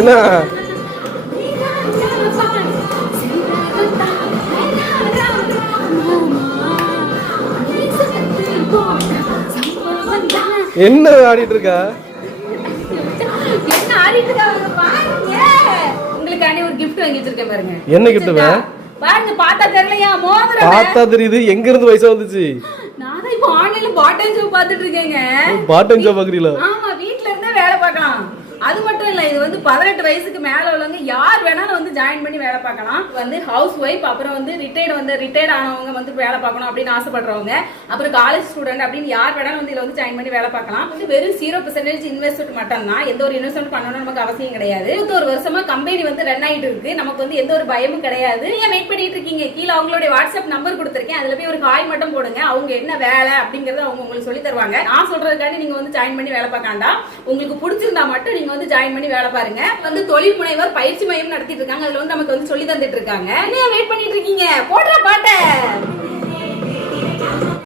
என்ன என்ன ஆடிட்டு இருக்கா என்ன இருக்காங்க பாருங்க பார்த்தா தெரியலையா? மோதிரம் பார்த்தா தெரியுது எங்க இருந்து பைசா வந்துச்சு? நான் தான் இப்போ ஆன்லைன்ல பாட்டன் ஜாப் பார்த்துட்டு இருக்கேங்க. பாட்டன் ஜாப் பாக்குறீங்களா ஆமா வீட்ல இருந்தே வேலை பார்க்கலாம் அது மட்டும் இல்ல இது வந்து பதினெட்டு வயசுக்கு மேல உள்ளவங்க யார் வந்து ஜாயின் பண்ணி வேலை பார்க்கலாம். வந்து ஹவுஸ் ஒய்ஃப் அப்புறம் வந்து ரிட்டையர்ட் வந்து ரிட்டையர்ட் ஆனவங்க வந்து வேலை பார்க்கணும் அப்படின்னு ஆசைப்படுறவங்க அப்புறம் காலேஜ் ஸ்டூடெண்ட் அப்படின்னு யார் வேணாலும் வந்து இதில் வந்து ஜாயின் பண்ணி வேலை பார்க்கலாம். வந்து வெறும் ஜீரோ பர்சன்டேஜ் இன்வெஸ்ட்மெண்ட் மட்டும் தான் எந்த ஒரு இன்வெஸ்ட்மெண்ட் பண்ணணும் நமக்கு அவசியம் கிடையாது. ஒரு வருஷமா கம்பெனி வந்து ரன் ஆகிட்டு இருக்கு. நமக்கு வந்து எந்த ஒரு பயமும் கிடையாது. ஏன் வெயிட் பண்ணிட்டு இருக்கீங்க? கீழே அவங்களுடைய வாட்ஸ்அப் நம்பர் கொடுத்துருக்கேன். அதுல போய் ஒரு காய் மட்டும் போடுங்க. அவங்க என்ன வேலை அப்படிங்கறத அவங்க உங்களுக்கு சொல்லி தருவாங்க. நான் சொல்றதுக்காண்டி நீங்க வந்து ஜாயின் பண்ணி வேலை பார்க்காண்டா உங்களுக்கு பிடிச்சிருந்தா மட்டும் நீங்க வந்து ஜாயின் பண்ணி வேலை பாருங்க. வந்து தொழில் முனைவர் பயிற்சி மையம் நடத்திட்டு இருக்காங்க. அதுல வந்து நமக்கு வந்து சொல்லி தந்துட்டு இருக்காங்க. என்ன வெயிட் பண்ணிட்டு இருக்கீங்க? போடுற பாட்டை.